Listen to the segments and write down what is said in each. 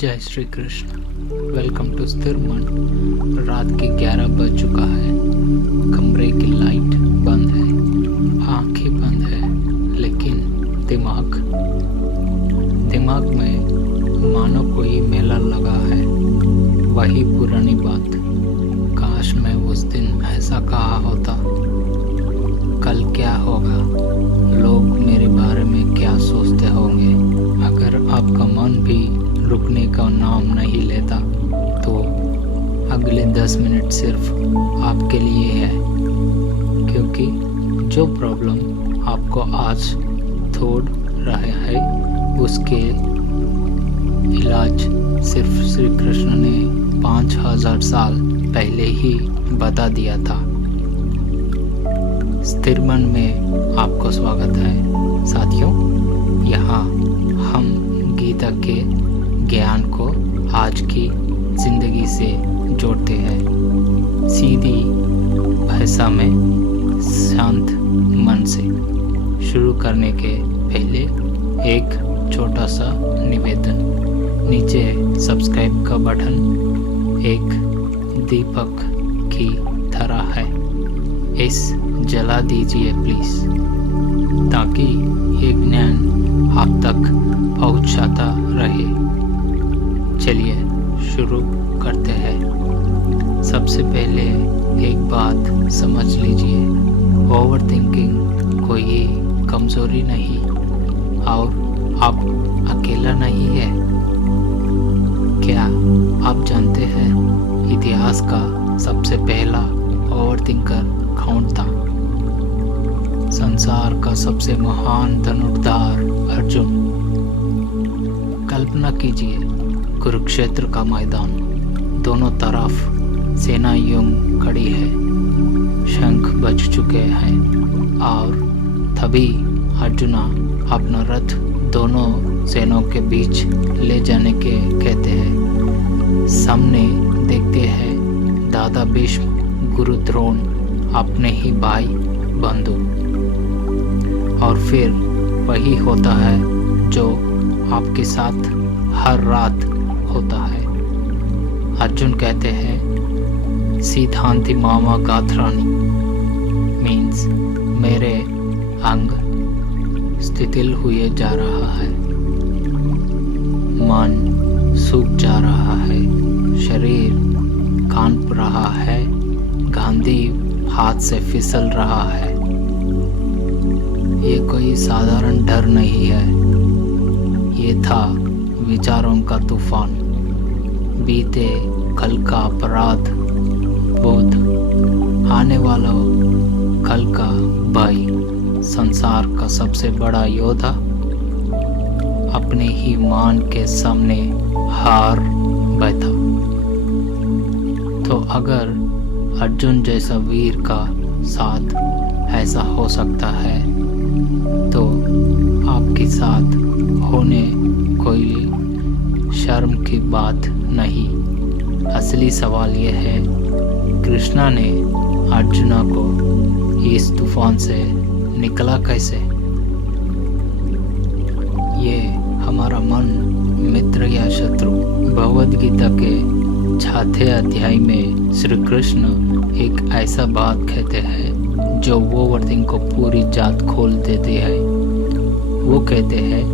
जय Shri Krishna. Welcome to स्थिर मन। रात के 11 बज चुका है। कमरे की लाइट बंद है, आंखें बंद है, लेकिन दिमाग में मानो कोई मेला लगा है। वही पुरानी बात, काश मैं उस दिन ऐसा कहा होता। कल क्या होगा, लोग मेरे बारे में क्या सोचते होंगे। अगर आपका मन भी रुकने का नाम नहीं लेता तो अगले 10 मिनट सिर्फ आपके लिए है, क्योंकि जो प्रॉब्लम आपको आज तोड़ रहा है उसके इलाज सिर्फ श्री कृष्ण ने 5000 साल पहले ही बता दिया था। स्थिर मन में आपको स्वागत है साथियों। यहाँ हम गीता के ज्ञान को आज की जिंदगी से जोड़ते हैं, सीधी भाषा में शांत मन से। शुरू करने के पहले एक छोटा सा निवेदन, नीचे सब्सक्राइब का बटन एक दीपक की तरह है, इस जला दीजिए प्लीज, ताकि ये ज्ञान आप तक पहुंचाता रहे। चलिए शुरू करते हैं। सबसे पहले एक बात समझ लीजिए, ओवर थिंकिंग कोई कमजोरी नहीं और आप अकेला नहीं है। क्या आप जानते हैं इतिहास का सबसे पहला ओवर थिंकर कौन था? संसार का सबसे महान धनुर्धार अर्जुन। कल्पना कीजिए, कुरुक्षेत्र का मैदान, दोनों तरफ सेना यूं खड़ी है, शंख बज चुके हैं और तभी अर्जुना अपना रथ दोनों सेनाओं के बीच ले जाने के कहते हैं। सामने देखते हैं दादा भीष्म, गुरु द्रोण, अपने ही भाई बंधु। और फिर वही होता है जो आपके साथ हर रात होता है। अर्जुन कहते हैं सीधांति मामा गाथरानी, मीन्स मेरे अंग शिथिल हुए जा रहा है, मन सूख जा रहा है, शरीर कांप रहा है, गांधी हाथ से फिसल रहा है। ये कोई साधारण डर नहीं है, ये था विचारों का तूफान, बीते कल का अपराध बोध, आने वाला कल का भय। संसार का सबसे बड़ा योद्धा अपने ही मान के सामने हार बैठा। तो अगर अर्जुन जैसा वीर का साथ ऐसा हो सकता है तो आपके साथ होने कोई शर्म की बात नहीं। असली सवाल यह है, कृष्णा ने अर्जुना को इस तूफान से निकला कैसे? ये हमारा मन मित्र या शत्रु? भगवद गीता के 6 अध्याय में श्री कृष्ण एक ऐसा बात कहते हैं जो ओवरथिंक को पूरी जात खोल देते हैं। वो कहते हैं,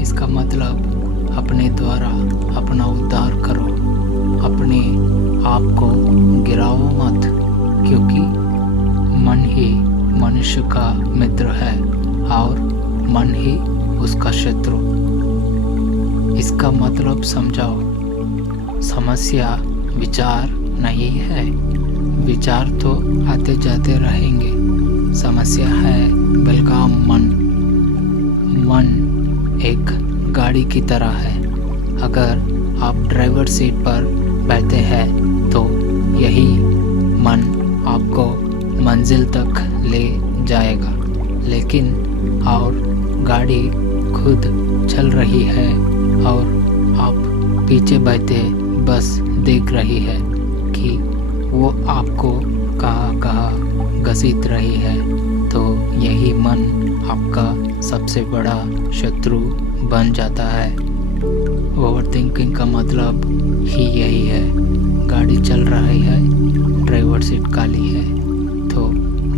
इसका मतलब अपने द्वारा अपना उद्धार करो, अपने आप को गिराओ मत, क्योंकि मन ही मनुष्य का मित्र है और मन ही उसका शत्रु। इसका मतलब समझाओ। समस्या विचार नहीं है, विचार तो आते जाते रहेंगे। समस्या है बलगाम मन। मन एक गाड़ी की तरह है, अगर आप ड्राइवर सीट पर बैठे हैं तो यही मन आपको मंजिल तक ले जाएगा, लेकिन और गाड़ी खुद चल रही है और आप पीछे बैठे बस देख रही है कि वो आपको कहाँ घसीट रही है, तो यही मन आपका सबसे बड़ा शत्रु बन जाता है। ओवरथिंकिंग का मतलब ही यही है। गाड़ी चल रही है, ड्राइवर सीट खाली है, तो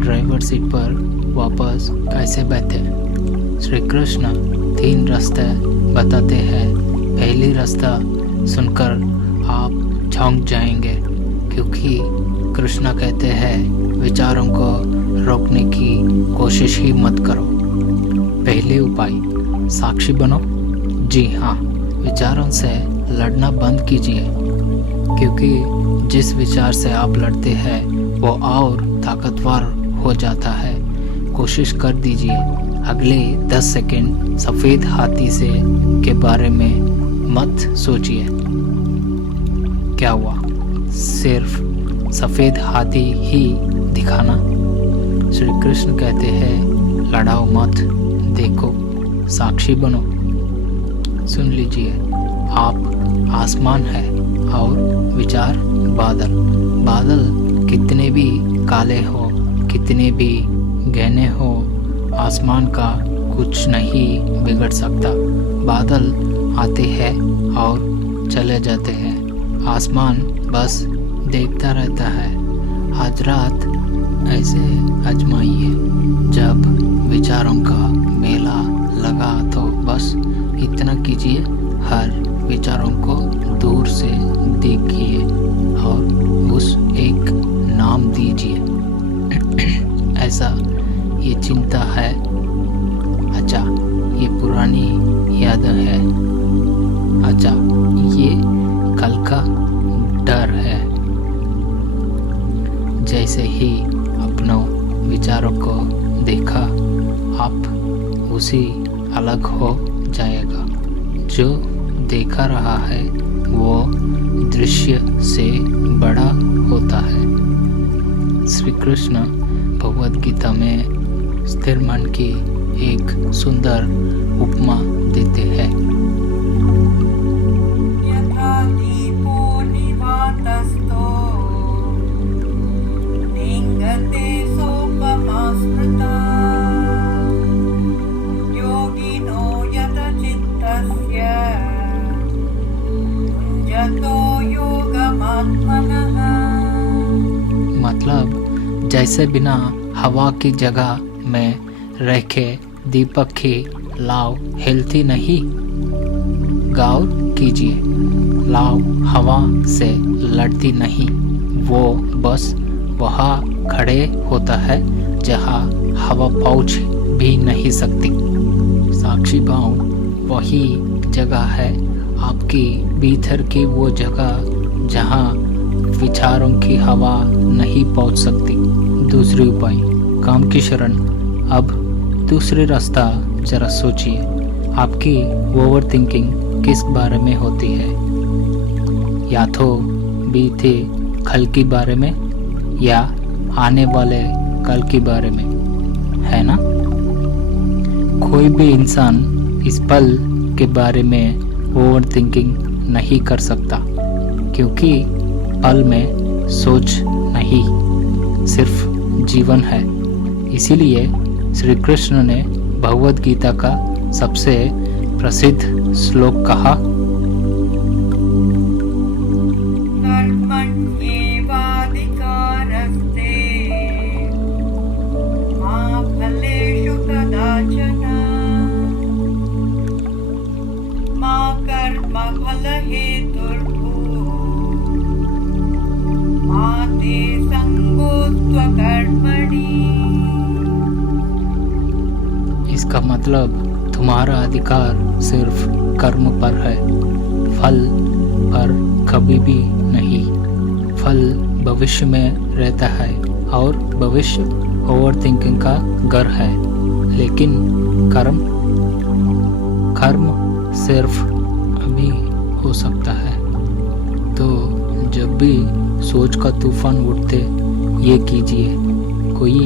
ड्राइवर सीट पर वापस कैसे बैठे? श्री कृष्ण 3 रास्ते बताते हैं। पहली रास्ता सुनकर आप चौंक जाएंगे, क्योंकि कृष्ण कहते हैं विचारों को रोकने की कोशिश ही मत करो। पहले उपाय, साक्षी बनो। जी हाँ, विचारों से लड़ना बंद कीजिए, क्योंकि जिस विचार से आप लड़ते हैं वो और ताकतवर हो जाता है। कोशिश कर दीजिए अगले 10 सेकंड सफ़ेद हाथी से के बारे में मत सोचिए। क्या हुआ? सिर्फ सफ़ेद हाथी ही दिखाना? श्री कृष्ण कहते हैं लड़ाओ मत, देखो, साक्षी बनो। सुन लीजिए, आप आसमान है और विचार बादल। बादल कितने भी काले हो, कितने भी गहने हो, आसमान का कुछ नहीं बिगड़ सकता। बादल आते हैं और चले जाते हैं, आसमान बस देखता रहता है। आज रात ऐसे आजमाइए, जब विचारों का मेला लगा तो बस इतना कीजिए, हर विचारों को दूर से देखिए और उस एक नाम दीजिए। ऐसा ये चिंता है, अच्छा ये पुरानी याद है, अच्छा ये कल का डर है। जैसे ही अपनों विचारों को देखा, आप उसी अलग हो जाएगा। जो देखा रहा है वो दृश्य से बड़ा होता है। श्री कृष्ण भगवद गीता में स्थिर मन की एक सुंदर उपमा देते हैं। यथा दीपो निवातस्थो निंगते सोपमा स्मृता योगिनो यत चित्तस्य युञ्जतो योगमात्मनः। मतलब जैसे बिना हवा की जगह में रह के दीपक की लाव हिलती नहीं। गौर कीजिए, लाव हवा से लड़ती नहीं, वो बस वहाँ खड़े होता है जहाँ हवा पहुँच भी नहीं सकती। साक्षी भाव वही जगह है, आपकी भीतर की वो जगह जहाँ विचारों की हवा नहीं पहुँच सकती। दूसरी उपाय, काम की शरण। अब दूसरे रास्ता जरा सोचिए, आपकी ओवर थिंकिंग किस बारे में होती है? या तो बीते कल के बारे में या आने वाले कल के बारे में, है ना? कोई भी इंसान इस पल के बारे में ओवर थिंकिंग नहीं कर सकता, क्योंकि पल में सोच नहीं, सिर्फ जीवन है। इसीलिए श्री कृष्ण ने भगवद गीता का सबसे प्रसिद्ध श्लोक कहा, कर्मण्येवाधिकारस्ते मा फलेषु कदाचन मा कर्मफलहेतुर्भूः मा ते संगोऽस्त्वकर्मणि। इसका मतलब तुम्हारा अधिकार सिर्फ कर्म पर है, फल पर कभी भी नहीं। फल भविष्य में रहता है और भविष्य ओवर थिंकिंग का घर है, लेकिन कर्म सिर्फ अभी हो सकता है। तो जब भी सोच का तूफान उठते, ये कीजिए, कोई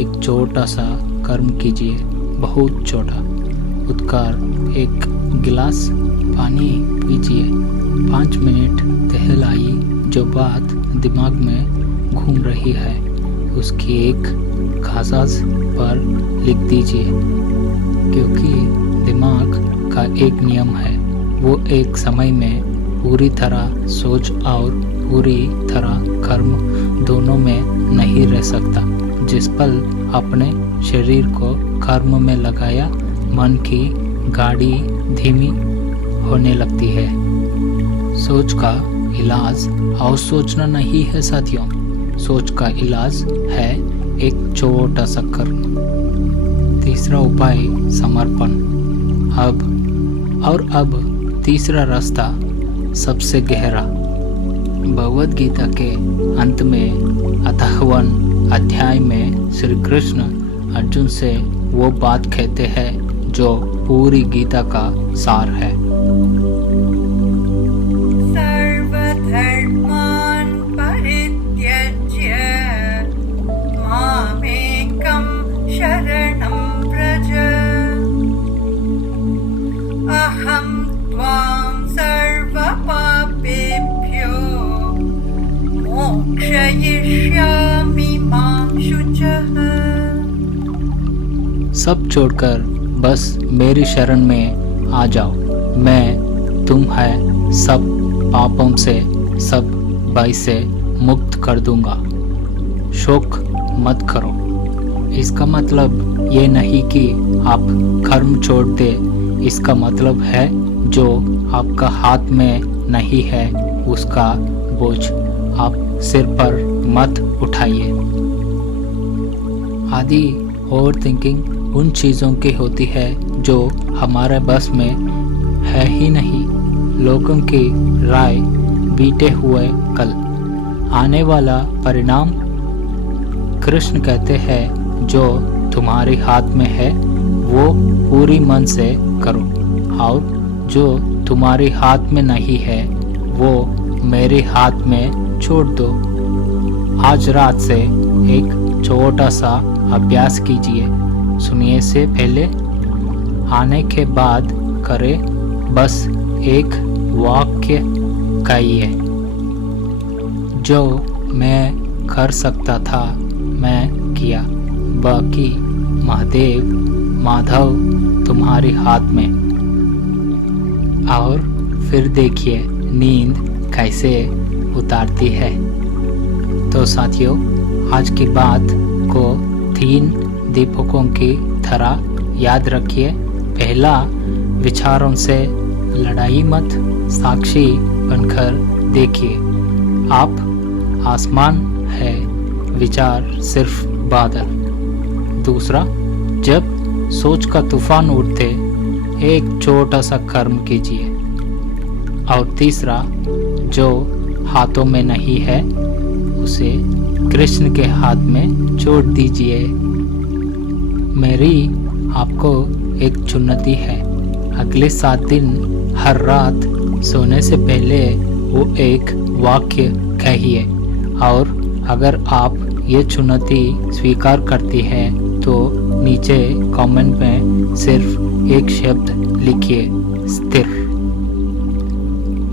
एक छोटा सा कर्म कीजिए, बहुत छोटा। उठकर एक गिलास पानी पीजिए, 5 मिनट टहलाइए। जो बात दिमाग में घूम रही है उसकी एक कागज पर लिख दीजिए, क्योंकि दिमाग का एक नियम है, वो एक समय में पूरी तरह सोच और पूरी तरह कर्म दोनों में नहीं रह सकता। जिस पल अपने शरीर को कर्म में लगाया, मन की गाड़ी धीमी होने लगती है। सोच का इलाज और सोचना नहीं है साथियों, सोच का इलाज है एक छोटा सा कर्म। तीसरा उपाय समर्पण। अब तीसरा रास्ता सबसे गहरा। भगवद गीता के अंत में 8वें अध्याय में श्री कृष्ण अर्जुन से वो बात कहते हैं जो पूरी गीता का सार है। सर्वधर्मान् परित्यज्य मामेकं शरणं व्रज अहं त्वां सर्वपापेभ्यो मोक्षयिष्यामि मां शुचः। सब छोड़कर बस मेरी शरण में आ जाओ, मैं तुम है सब पापों से, सब भय से मुक्त कर दूंगा। शोक मत करो। इसका मतलब ये नहीं कि आप कर्म छोड़ दे, इसका मतलब है जो आपका हाथ में नहीं है उसका बोझ आप सिर पर मत उठाइए। आदि ओवर थिंकिंग उन चीज़ों की होती है जो हमारे बस में है ही नहीं। लोगों की राय, बीते हुए कल, आने वाला परिणाम। कृष्ण कहते हैं जो तुम्हारे हाथ में है वो पूरी मन से करो, और जो तुम्हारे हाथ में नहीं है वो मेरे हाथ में छोड़ दो। आज रात से एक छोटा सा अभ्यास कीजिए, सुनिए से पहले, आने के बाद करे, बस एक वाक्य कहिए, जो मैं कर सकता था मैं किया, बाकी महादेव माधव तुम्हारे हाथ में। और फिर देखिए नींद कैसे उतारती है। तो साथियों, आज की बात को 3 दीपकों की तरह याद रखिए। पहला, विचारों से लड़ाई मत, साक्षी बनकर देखिए। आप आसमान है, विचार सिर्फ बादल। दूसरा, जब सोच का तूफान उठते एक छोटा सा कर्म कीजिए। और तीसरा, जो हाथों में नहीं है उसे कृष्ण के हाथ में छोड़ दीजिए। मेरी आपको एक चुनौती है, अगले 7 दिन हर रात सोने से पहले वो एक वाक्य कहिए। और अगर आप ये चुनौती स्वीकार करती हैं तो नीचे कमेंट में सिर्फ एक शब्द लिखिए, स्थिर।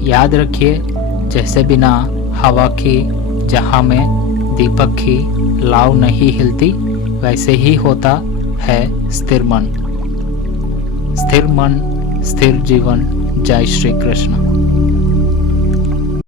याद रखिए, जैसे बिना हवा की जहाँ में दीपक की लाव नहीं हिलती, वैसे ही होता है स्थिर मन। स्थिर मन, स्थिर जीवन। जय श्री कृष्ण।